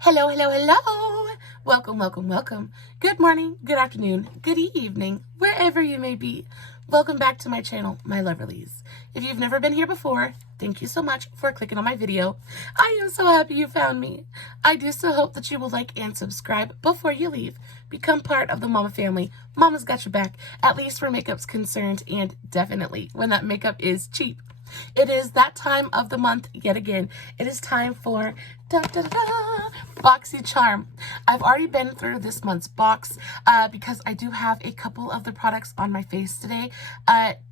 Hello, hello, hello. Welcome, welcome, welcome. Good morning, good afternoon, good evening, wherever you may be. Welcome back to my channel, my lovelies. If you've never been here before, thank you so much for clicking on my video. I am so happy you found me. I do so hope that you will like and subscribe before you leave. Become part of the mama family. Mama's got your back, at least where makeup's concerned, and definitely when that makeup is cheap. It is that time of the month yet again. It is time for BoxyCharm. I've already been through this month's box because I do have a couple of the products on my face today.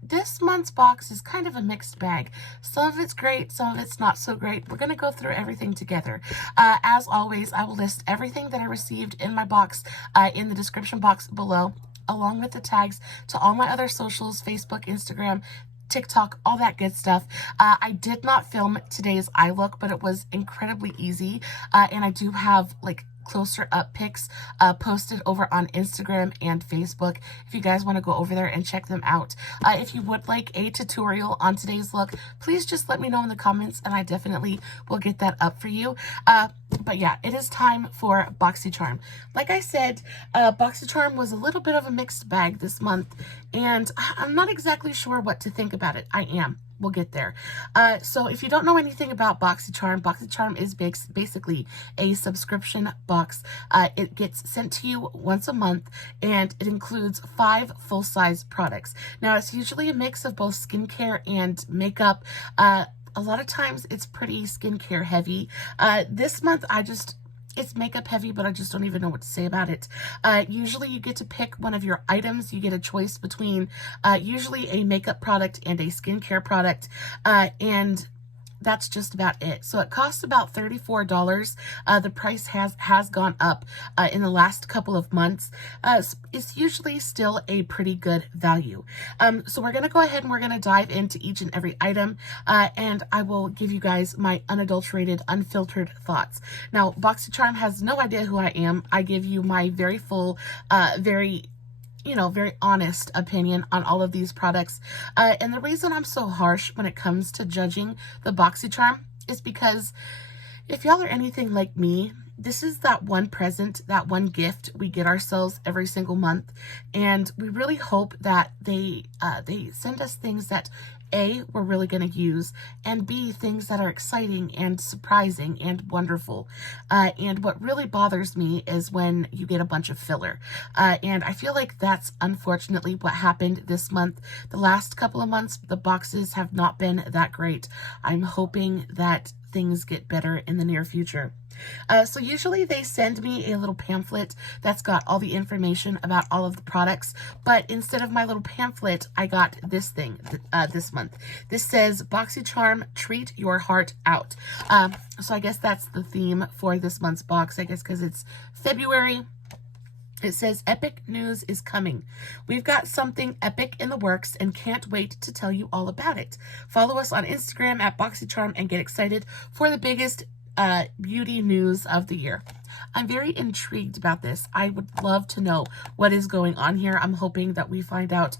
This month's box is kind of a mixed bag. Some of it's great, some of it's not so great. We're going to go through everything together. As always, I will list everything that I received in my box in the description box below, along with the tags to all my other socials, Facebook, Instagram, TikTok, all that good stuff. I did not film today's eye look, but it was incredibly easy. And I do have like closer up pics posted over on Instagram and Facebook if you guys want to go over there and check them out. If you would like a tutorial on today's look, please just let me know in the comments and I definitely will get that up for you. But yeah, it is time for BoxyCharm. Like I said, BoxyCharm was a little bit of a mixed bag this month, and I'm not exactly sure what to think about it. I am. We'll get there. So if you don't know anything about BoxyCharm, BoxyCharm is basically a subscription box. It gets sent to you once a month, and it includes 5 full-size products. Now, it's usually a mix of both skincare and makeup. A lot of times it's pretty skincare heavy. This month it's makeup heavy, but I just don't even know what to say about it. Usually you get to pick one of your items. You get a choice between usually a makeup product and a skincare product. And that's just about it. So it costs about $34. The price has gone up in the last couple of months. It's usually still a pretty good value. So we're going to go ahead and we're going to dive into each and every item, and I will give you guys my unadulterated, unfiltered thoughts. Now, BoxyCharm has no idea who I am. I give you my very full, very honest opinion on all of these products. And the reason I'm so harsh when it comes to judging the BoxyCharm is because if y'all are anything like me, this is that one present, that one gift we get ourselves every single month. And we really hope that they send us things that A, we're really going to use, and B, things that are exciting and surprising and wonderful. And what really bothers me is when you get a bunch of filler. And I feel like that's unfortunately what happened this month. The last couple of months, the boxes have not been that great. I'm hoping that things get better in the near future. So usually they send me a little pamphlet that's got all the information about all of the products, but instead of my little pamphlet, I got this thing this month. This says BoxyCharm, treat your heart out. So I guess that's the theme for this month's box, I guess because it's February. It says, epic news is coming. We've got something epic in the works and can't wait to tell you all about it. Follow us on Instagram at BoxyCharm and get excited for the biggest beauty news of the year. I'm very intrigued about this. I would love to know what is going on here. I'm hoping that we find out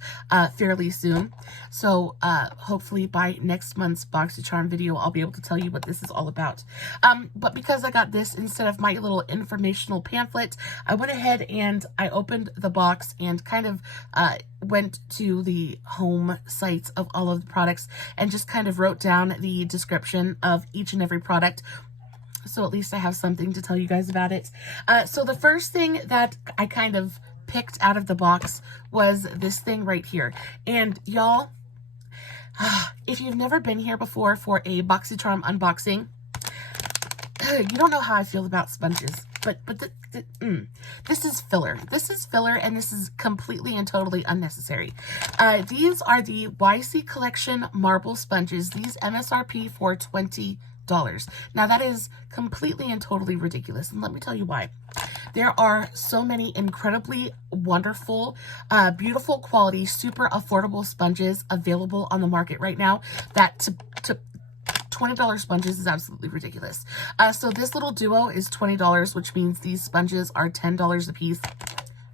fairly soon. So hopefully by next month's BoxyCharm video, I'll be able to tell you what this is all about. But because I got this instead of my little informational pamphlet, I went ahead and I opened the box and kind of went to the home sites of all of the products and just kind of wrote down the description of each and every product. So at least I have something to tell you guys about it. So the first thing that I kind of picked out of the box was this thing right here. And y'all, if you've never been here before for a BoxyCharm unboxing, you don't know how I feel about sponges. But this is filler. This is filler, and this is completely and totally unnecessary. These are the YC Collection Marble Sponges. These MSRP for $20. Now that is completely and totally ridiculous, and let me tell you why. There are so many incredibly wonderful, beautiful quality, super affordable sponges available on the market right now that to $20 sponges is absolutely ridiculous. So this little duo is $20, which means these sponges are $10 a piece.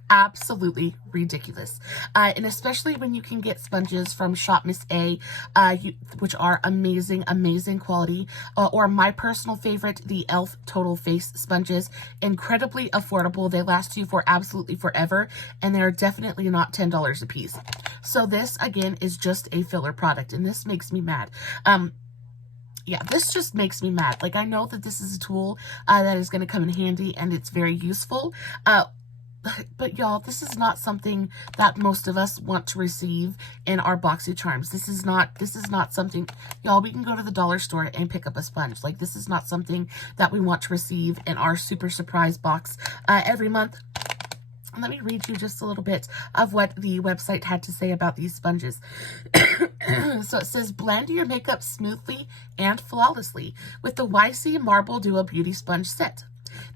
absolutely ridiculous. And especially when you can get sponges from Shop Miss A, which are amazing, amazing quality, or my personal favorite, the e.l.f. Total Face sponges, incredibly affordable. They last you for absolutely forever, and they're definitely not $10 a piece. So this, again, is just a filler product, and this makes me mad. Yeah, this just makes me mad. Like, I know that this is a tool that is going to come in handy, and it's very useful. But y'all, this is not something that most of us want to receive in our BoxyCharms. This is not something, y'all, we can go to the dollar store and pick up a sponge. Like, this is not something that we want to receive in our super surprise box every month. Let me read you just a little bit of what the website had to say about these sponges. So it says, blend your makeup smoothly and flawlessly with the YC Marble Duo Beauty Sponge Set.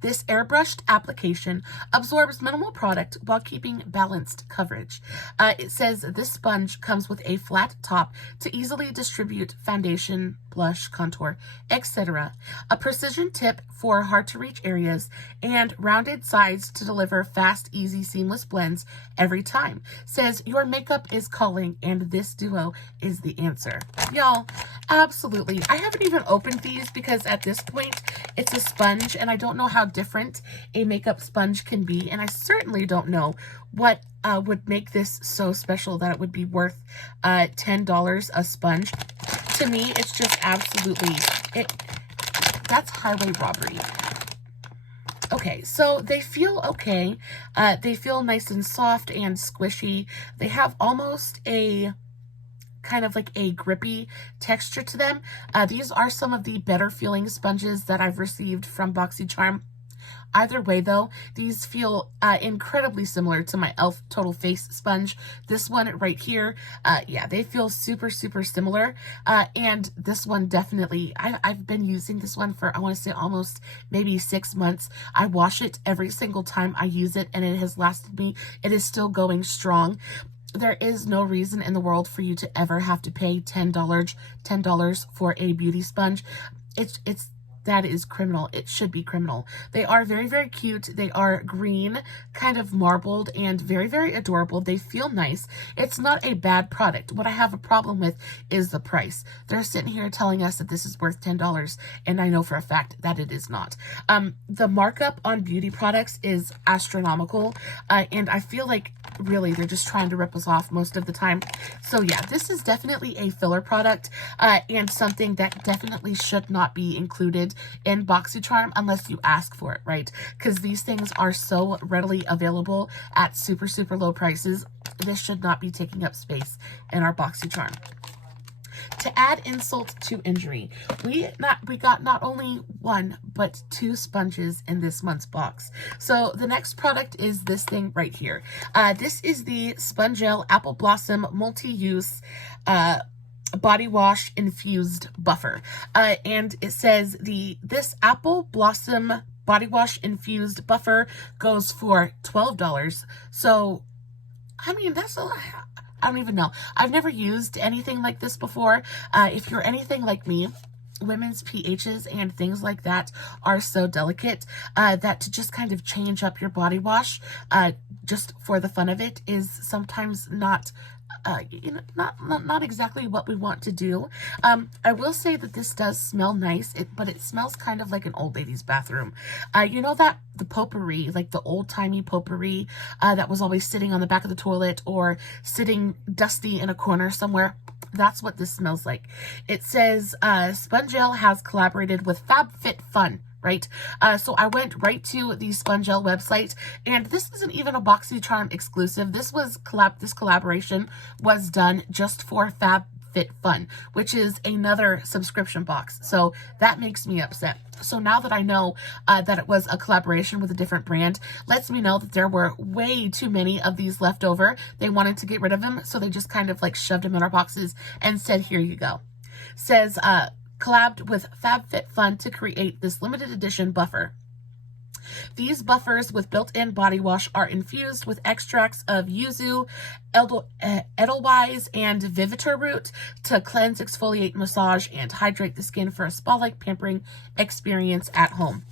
This airbrushed application absorbs minimal product while keeping balanced coverage. It says this sponge comes with a flat top to easily distribute foundation, blush, contour, etc. A precision tip for hard-to-reach areas, and rounded sides to deliver fast, easy, seamless blends every time. Says your makeup is calling, and this duo is the answer. Y'all, absolutely. I haven't even opened these because at this point, it's a sponge, and I don't know how different a makeup sponge can be, and I certainly don't know what would make this so special that it would be worth $10 a sponge. To me, it's just absolutely, that's highway robbery. Okay, so they feel okay. They feel nice and soft and squishy. They have almost a kind of like a grippy texture to them. These are some of the better feeling sponges that I've received from BoxyCharm. Either way, though, these feel incredibly similar to my e.l.f. Total Face sponge. This one right here, yeah, they feel super, super similar. And this one definitely, I've been using this one for, I want to say almost maybe 6 months. I wash it every single time I use it, and it has lasted me. It is still going strong. There is no reason in the world for you to ever have to pay $10 for a beauty sponge. That is criminal. It should be criminal. They are very, very cute. They are green, kind of marbled, and very, very adorable. They feel nice. It's not a bad product. What I have a problem with is the price. They're sitting here telling us that this is worth $10, and I know for a fact that it is not. The markup on beauty products is astronomical, and I feel like really they're just trying to rip us off most of the time. So yeah, this is definitely a filler product, and something that definitely should not be included in BoxyCharm unless you ask for it, right? Because these things are so readily available at super, super low prices. This should not be taking up space in our BoxyCharm. To add insult to injury, we got not only one, but 2 sponges in this month's box. So the next product is this thing right here. This is the Spongelle Apple Blossom Multi-Use Body Wash Infused Buffer. And it says this Apple Blossom Body Wash Infused Buffer goes for $12. So, I mean, that's a lot. I don't even know. I've never used anything like this before. If you're anything like me, women's pHs and things like that are so delicate that to just kind of change up your body wash just for the fun of it is sometimes not not exactly what we want to do. I will say that this does smell nice, but it smells kind of like an old lady's bathroom. You know that the potpourri, like the old-timey potpourri that was always sitting on the back of the toilet or sitting dusty in a corner somewhere? That's what this smells like. It says Spongelle has collaborated with FabFitFun. Right? So I went right to the Spongelle website, and this isn't even a BoxyCharm exclusive. This collaboration was done just for FabFitFun, which is another subscription box. So that makes me upset. So now that I know that it was a collaboration with a different brand, lets me know that there were way too many of these left over. They wanted to get rid of them, so they just kind of like shoved them in our boxes and said, here you go. Says, collabed with FabFitFun to create this limited edition buffer. These buffers with built-in body wash are infused with extracts of yuzu, edelweiss, and vivitar root to cleanse, exfoliate, massage, and hydrate the skin for a spa-like pampering experience at home.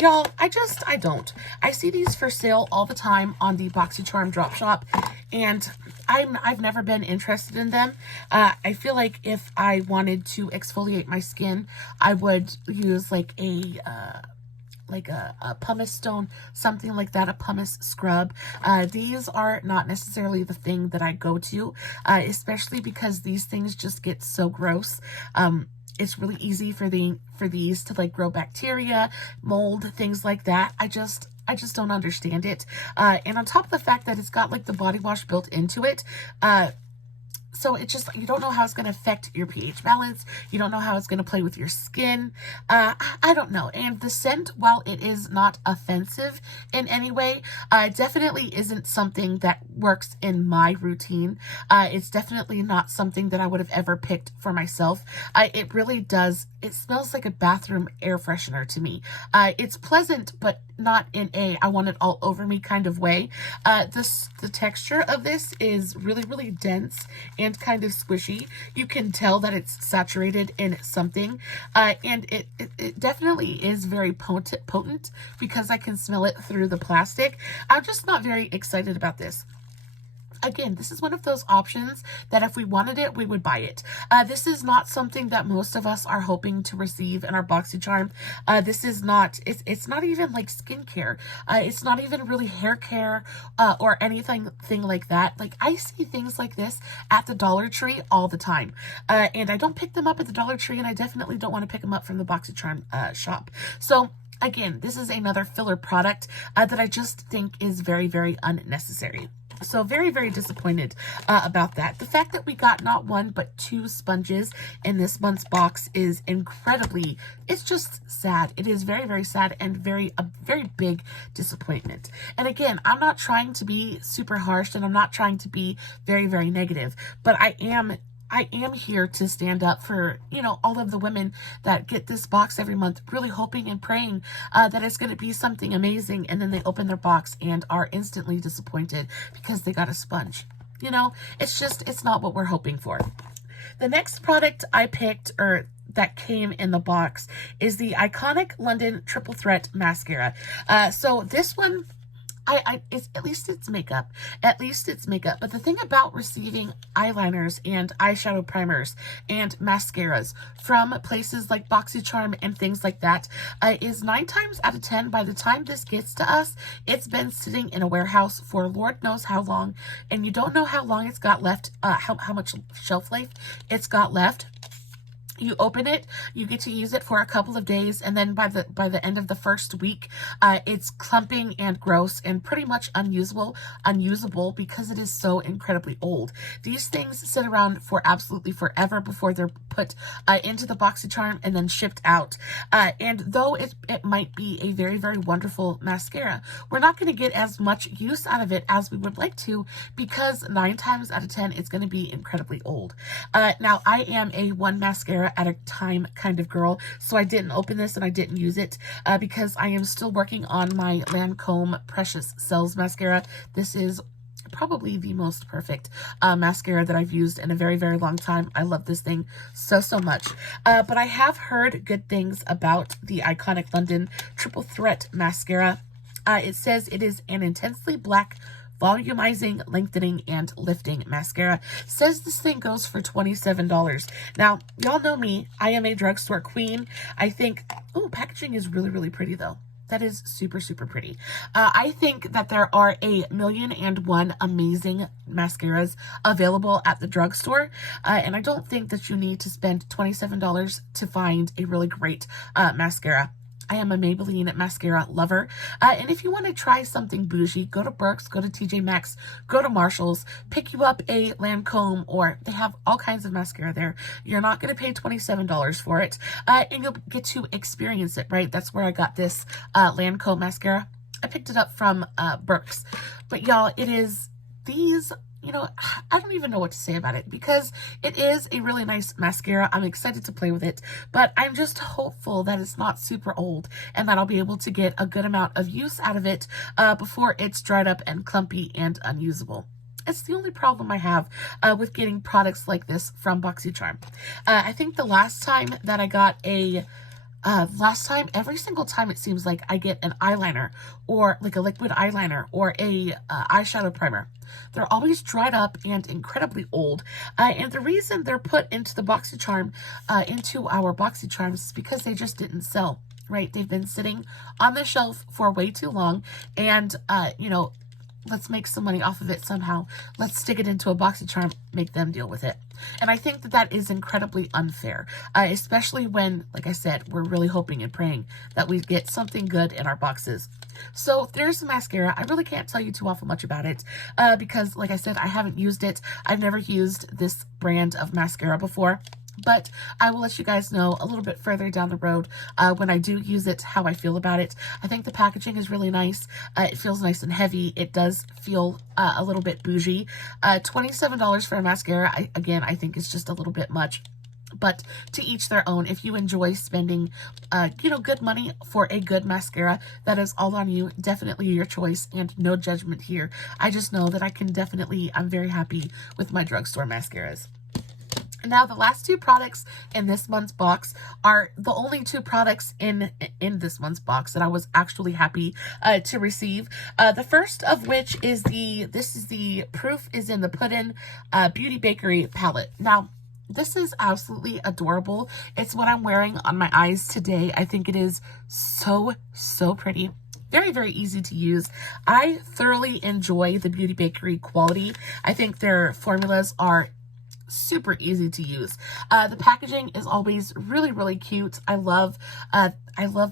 Y'all, I don't. I see these for sale all the time on the BoxyCharm drop shop, and I've never been interested in them. I feel like if I wanted to exfoliate my skin, I would use like a pumice stone, something like that, a pumice scrub. These are not necessarily the thing that I go to, especially because these things just get so gross. It's really easy for these to like grow bacteria, mold, things like that. I just don't understand it. And on top of the fact that it's got like the body wash built into it, so it just, you don't know how it's going to affect your pH balance. You don't know how it's going to play with your skin. I don't know. And the scent, while it is not offensive in any way, definitely isn't something that works in my routine. It's definitely not something that I would have ever picked for myself. It really does. It smells like a bathroom air freshener to me. It's pleasant, but not in a I want it all over me kind of way. The texture of this is really, really dense and kind of squishy. You can tell that it's saturated in something, and it definitely is very potent because I can smell it through the plastic. I'm just not very excited about this. Again, this is one of those options that if we wanted it, we would buy it. This is not something that most of us are hoping to receive in our BoxyCharm. This is not, it's not even like skincare. It's not even really hair care or anything like that. Like, I see things like this at the Dollar Tree all the time. And I don't pick them up at the Dollar Tree, and I definitely don't want to pick them up from the BoxyCharm shop. So again, this is another filler product that I just think is very, very unnecessary. So very, very disappointed about that. The fact that we got not one, but two sponges in this month's box is incredibly, it's just sad. It is very, very sad and a very big disappointment. And again, I'm not trying to be super harsh, and I'm not trying to be very, very negative, but I am here to stand up for, you know, all of the women that get this box every month, really hoping and praying that it's going to be something amazing, and then they open their box and are instantly disappointed because they got a sponge. You know, it's not what we're hoping for. The next product I picked, or that came in the box, is the Iconic London Triple Threat Mascara. So this one, it's, at least it's makeup. At least it's makeup. But the thing about receiving eyeliners and eyeshadow primers and mascaras from places like BoxyCharm and things like that is 9 times out of 10, by the time this gets to us, it's been sitting in a warehouse for Lord knows how long, and you don't know how long it's got left, how much shelf life it's got left. You open it, you get to use it for a couple of days, and then by the end of the first week, it's clumping and gross and pretty much unusable because it is so incredibly old. These things sit around for absolutely forever before they're put into the BoxyCharm and then shipped out. And though it might be a very, very wonderful mascara, we're not going to get as much use out of it as we would like to, because 9 times out of 10, it's going to be incredibly old. Now, I am a one mascara at a time kind of girl, so I didn't open this and I didn't use it because I am still working on my Lancome Precious Cells mascara. This is probably the most perfect mascara that I've used in a very, very long time. I love this thing so much. But I have heard good things about the Iconic London Triple Threat Mascara. It says it is an intensely black, volumizing, lengthening, and lifting mascara. Says this thing goes for $27. Now, y'all know me. I am a drugstore queen. I think, oh, packaging is really, really pretty though. That is super, super pretty. I think that there are 1,000,001 amazing mascaras available at the drugstore, and I don't think that you need to spend $27 to find a really great mascara. I am a Maybelline mascara lover, and if you want to try something bougie, go to Burke's, go to TJ Maxx, go to Marshall's, pick you up a Lancome, or they have all kinds of mascara there. You're not going to pay $27 for it, and you'll get to experience it, right? That's where I got this Lancome mascara. I picked it up from Burke's, but y'all, it is these, you know, I don't even know what to say about it because it is a really nice mascara. I'm excited to play with it, but I'm just hopeful that it's not super old and that I'll be able to get a good amount of use out of it before it's dried up and clumpy and unusable. It's the only problem I have with getting products like this from BoxyCharm. I think the last time that I got a last time, every single time it seems like I get an eyeliner or like a liquid eyeliner or a eyeshadow primer. They're always dried up and incredibly old. And the reason they're put into the BoxyCharm, into our BoxyCharms, is because they just didn't sell, right? They've been sitting on the shelf for way too long. And, you know, let's make some money off of it somehow. Let's stick it into a BoxyCharm, make them deal with it. And I think that that is incredibly unfair, especially when, like I said, we're really hoping and praying that we get something good in our boxes. So there's the mascara. I really can't tell you too awful much about it because, like I said, I haven't used it. I've never used this brand of mascara before. But I will let you guys know a little bit further down the road when I do use it, how I feel about it. I think the packaging is really nice. It feels nice and heavy. It does feel a little bit bougie. $27 for a mascara, I think is just a little bit much. But to each their own. If you enjoy spending, you know, good money for a good mascara, that is all on you. Definitely your choice and no judgment here. I just know that I'm very happy with my drugstore mascaras. Now, the last two products in this month's box are the only two products in this month's box that I was actually happy to receive. The first of which is the Proof is in the Puddin Beauty Bakerie palette. Now, this is absolutely adorable. It's what I'm wearing on my eyes today. I think it is so, so pretty. Very, very easy to use. I thoroughly enjoy the Beauty Bakerie quality. I think their formulas are super easy to use. The packaging is always really, really cute. I love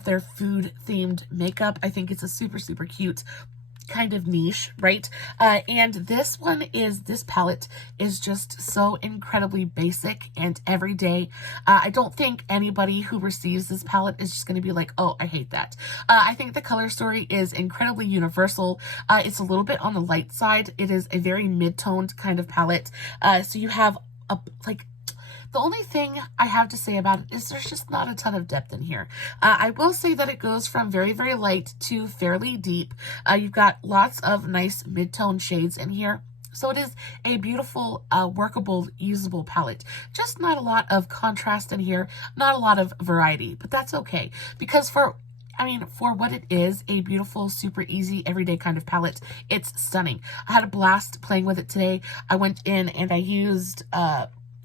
their food themed makeup. I think it's a super, super cute kind of niche, right? And this palette is just so incredibly basic and everyday. I don't think anybody who receives this palette is just going to be like, oh, I hate that. I think the color story is incredibly universal. It's a little bit on the light side. It is a very mid-toned kind of palette. So you have the only thing I have to say about it is there's just not a ton of depth in here. I will say that it goes from very, very light to fairly deep. You've got lots of nice mid-tone shades in here. So it is a beautiful, workable, usable palette. Just not a lot of contrast in here, not a lot of variety, but that's okay. Because for what it is, a beautiful, super easy, everyday kind of palette, it's stunning. I had a blast playing with it today. I went in and I used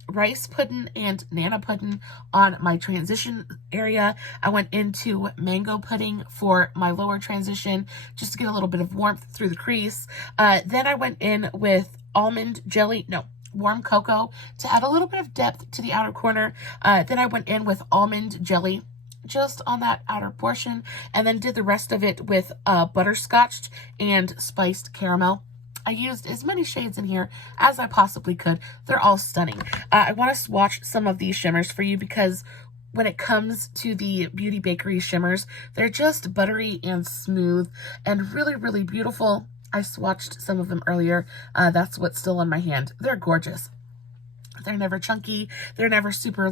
rice puddin and nana puddin on my transition area. I went into mango pudding for my lower transition just to get a little bit of warmth through the crease. Then I went in with warm cocoa to add a little bit of depth to the outer corner. Then I went in with almond jelly just on that outer portion, and then did the rest of it with butterscotch and spiced caramel. I used as many shades in here as I possibly could. They're all stunning. I want to swatch some of these shimmers for you because when it comes to the Beauty Bakerie shimmers, they're just buttery and smooth and really, really beautiful. I swatched some of them earlier. That's what's still on my hand. They're gorgeous. They're never chunky. They're never super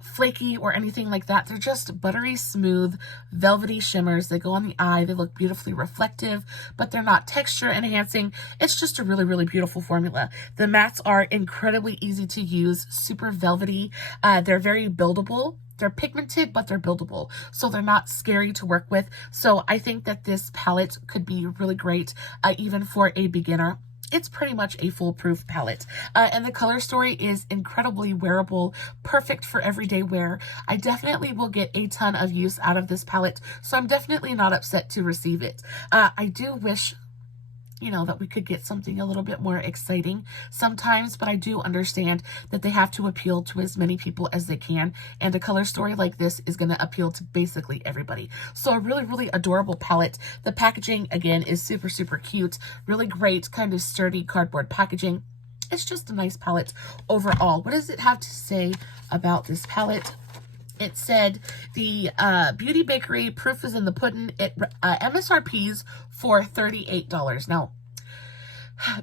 flaky or anything like that. They're just buttery smooth, velvety shimmers. They go on the eye. They look beautifully reflective, but they're not texture enhancing. It's just a really, really beautiful formula. The mattes are incredibly easy to use, super velvety. They're very buildable. They're pigmented, but they're buildable, so they're not scary to work with. So I think that this palette could be really great, even for a beginner. It's pretty much a foolproof palette. And the color story is incredibly wearable, perfect for everyday wear. I definitely will get a ton of use out of this palette, so I'm definitely not upset to receive it. I do wish, that we could get something a little bit more exciting sometimes, but I do understand that they have to appeal to as many people as they can, and a color story like this is going to appeal to basically everybody. So a really, really adorable palette. The packaging, again, is super, super cute. Really great, kind of sturdy cardboard packaging. It's just a nice palette overall. What does it have to say about this palette? It said the Beauty Bakerie Proof is in the Puddin. It MSRPs for $38. Now,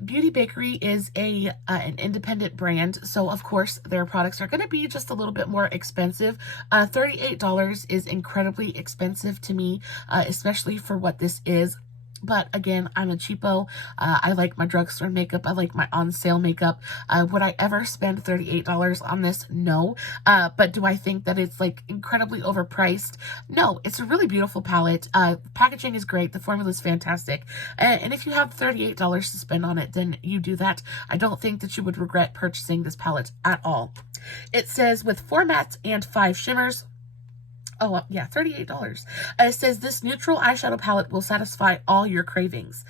Beauty Bakerie is an independent brand, so of course their products are going to be just a little bit more expensive. $38 is incredibly expensive to me, especially for what this is. But again, I'm a cheapo. I like my drugstore makeup. I like my on-sale makeup. Would I ever spend $38 on this? No. But do I think that it's like incredibly overpriced? No. It's a really beautiful palette. Packaging is great. The formula is fantastic. And if you have $38 to spend on it, then you do that. I don't think that you would regret purchasing this palette at all. It says with 4 mattes and 5 shimmers. Oh, yeah, $38. It says this neutral eyeshadow palette will satisfy all your cravings.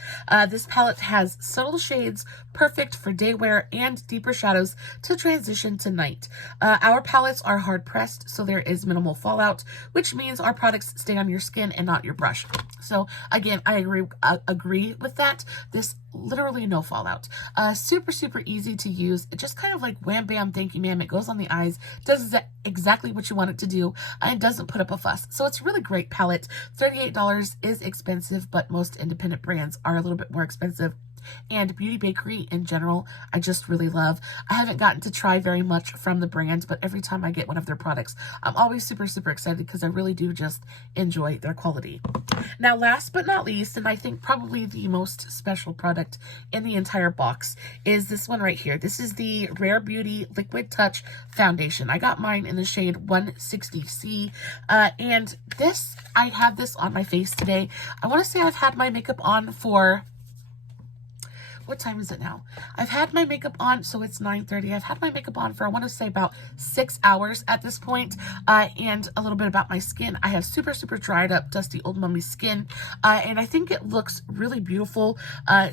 This palette has subtle shades, perfect for day wear, and deeper shadows to transition to night. Our palettes are hard pressed, so there is minimal fallout, which means our products stay on your skin and not your brush. So again, I agree with that. This literally no fallout. Super, super easy to use. It just kind of like wham bam, thank you ma'am. It goes on the eyes, does exactly what you want it to do, and doesn't put up a fuss. So it's a really great palette. $38 is expensive, but most independent brands are a little bit more expensive. And Beauty Bakerie in general, I just really love. I haven't gotten to try very much from the brand, but every time I get one of their products, I'm always super, super excited because I really do just enjoy their quality. Now, last but not least, and I think probably the most special product in the entire box, is this one right here. This is the Rare Beauty Liquid Touch Foundation. I got mine in the shade 160C, and this, I have this on my face today. I want to say I've had my makeup on for... What time is it now? I've had my makeup on, so it's 9:30. I've had my makeup on for, I want to say, about 6 hours at this point. And a little bit about my skin. I have super, super dried up, dusty old mummy skin. And I think it looks really beautiful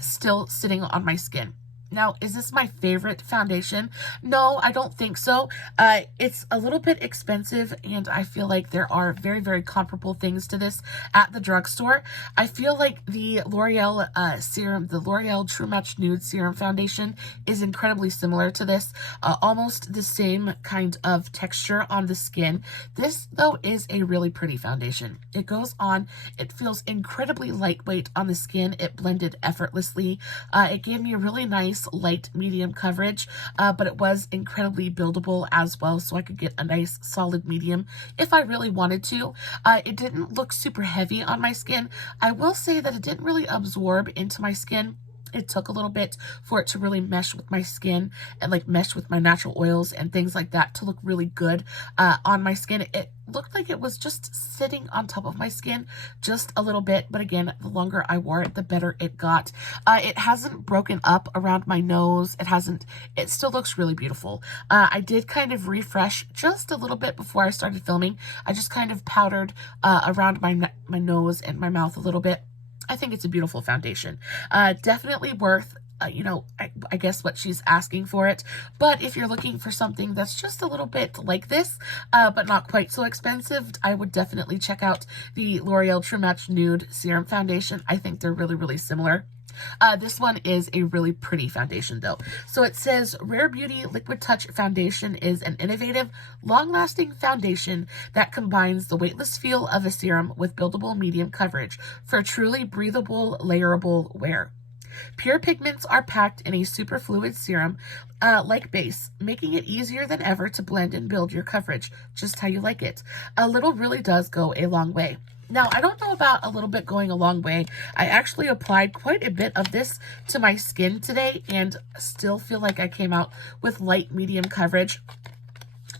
still sitting on my skin. Now, is this my favorite foundation? No, I don't think so. It's a little bit expensive, and I feel like there are very, very comparable things to this at the drugstore. I feel like the L'Oreal serum, the L'Oreal True Match Nude Serum Foundation is incredibly similar to this. Almost the same kind of texture on the skin. This, though, is a really pretty foundation. It goes on. It feels incredibly lightweight on the skin. It blended effortlessly. It gave me a really nice light medium coverage, but it was incredibly buildable as well, so I could get a nice solid medium if I really wanted to. It didn't look super heavy on my skin. I will say that it didn't really absorb into my skin. It took a little bit for it to really mesh with my skin and like mesh with my natural oils and things like that to look really good on my skin. It looked like it was just sitting on top of my skin just a little bit, but again, the longer I wore it, the better it got. It hasn't broken up around my nose. It still looks really beautiful. I did kind of refresh just a little bit before I started filming. I just kind of powdered around my nose and my mouth a little bit. I think it's a beautiful foundation. Definitely worth, I guess what she's asking for it. But if you're looking for something that's just a little bit like this, but not quite so expensive, I would definitely check out the L'Oreal True Match Nude Serum Foundation. I think they're really, really similar. This one is a really pretty foundation though. So it says Rare Beauty Liquid Touch Foundation is an innovative, long-lasting foundation that combines the weightless feel of a serum with buildable medium coverage for truly breathable, layerable wear. Pure pigments are packed in a superfluid serum like base, making it easier than ever to blend and build your coverage just how you like it. A little really does go a long way. Now, I don't know about a little bit going a long way. I actually applied quite a bit of this to my skin today and still feel like I came out with light medium coverage.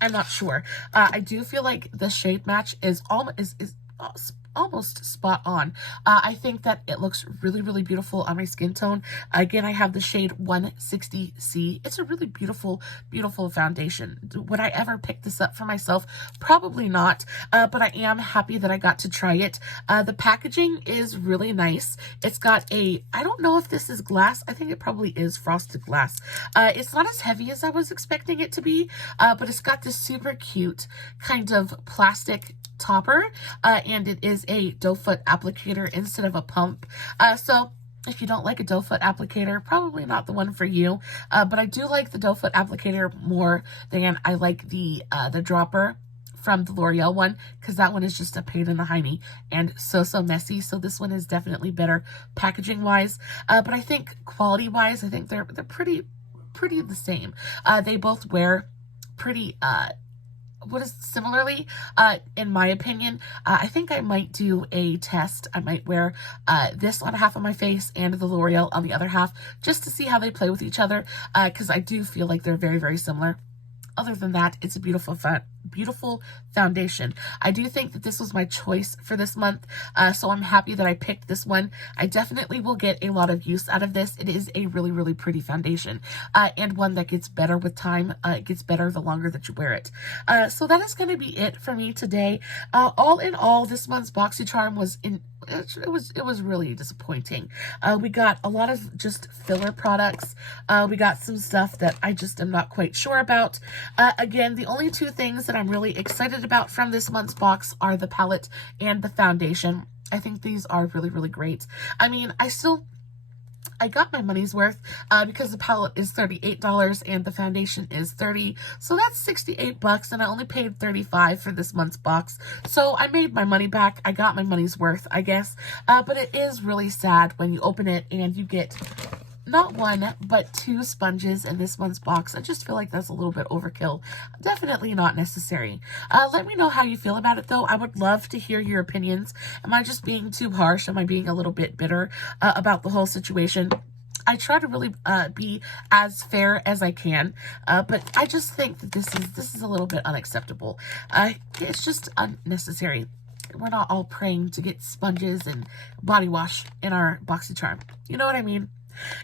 I'm not sure. I do feel like the shade match is almost spot on. I think that it looks really, really beautiful on my skin tone. Again, I have the shade 160C. It's a really beautiful, beautiful foundation. Would I ever pick this up for myself? Probably not, but I am happy that I got to try it. The packaging is really nice. It's got I don't know if this is glass. I think it probably is frosted glass. It's not as heavy as I was expecting it to be, but it's got this super cute kind of plastic topper, and it is a doe foot applicator instead of a pump. So if you don't like a doe foot applicator, probably not the one for you. But I do like the doe foot applicator more than I like the dropper from the L'Oreal one, because that one is just a pain in the hiney and so messy. So this one is definitely better packaging wise. But I think quality wise, I think they're pretty the same. They both wear pretty what is similarly, in my opinion, I think I might do a test. I might wear this on half of my face and the L'Oreal on the other half, just to see how they play with each other, because I do feel like they're very, very similar. Other than that, it's a beautiful foundation. I do think that this was my choice for this month, so I'm happy that I picked this one. I definitely will get a lot of use out of this. It is a really, really pretty foundation, and one that gets better with time. It gets better the longer that you wear it. So that is going to be it for me today. All in all, this month's BoxyCharm was it was really disappointing. We got a lot of just filler products. We got some stuff that I just am not quite sure about. Again, the only two things that I'm really excited about from this month's box are the palette and the foundation. I think these are really, really great. I mean, I got my money's worth because the palette is $38 and the foundation is $30. So that's $68 and I only paid $35 for this month's box. So I made my money back. I got my money's worth, I guess. But it is really sad when you open it and you get not one, but 2 sponges in this month's box. I just feel like that's a little bit overkill. Definitely not necessary. Let me know how you feel about it, though. I would love to hear your opinions. Am I just being too harsh? Am I being a little bit bitter about the whole situation? I try to really be as fair as I can, but I just think that this is a little bit unacceptable. It's just unnecessary. We're not all praying to get sponges and body wash in our BoxyCharm. You know what I mean?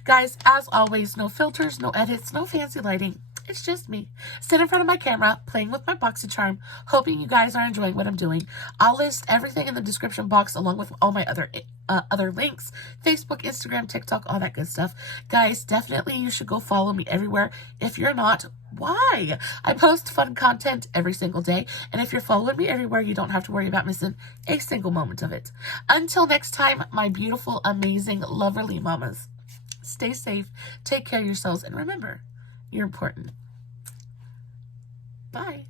Guys, as always, no filters, no edits, no fancy lighting. It's just me, sitting in front of my camera, playing with my BoxyCharm, hoping you guys are enjoying what I'm doing. I'll list everything in the description box along with all my other links, Facebook, Instagram, TikTok, all that good stuff. Guys, definitely you should go follow me everywhere. If you're not, why? I post fun content every single day, and if you're following me everywhere, you don't have to worry about missing a single moment of it. Until next time, my beautiful, amazing, loverly mamas. Stay safe, take care of yourselves, and remember, you're important. Bye.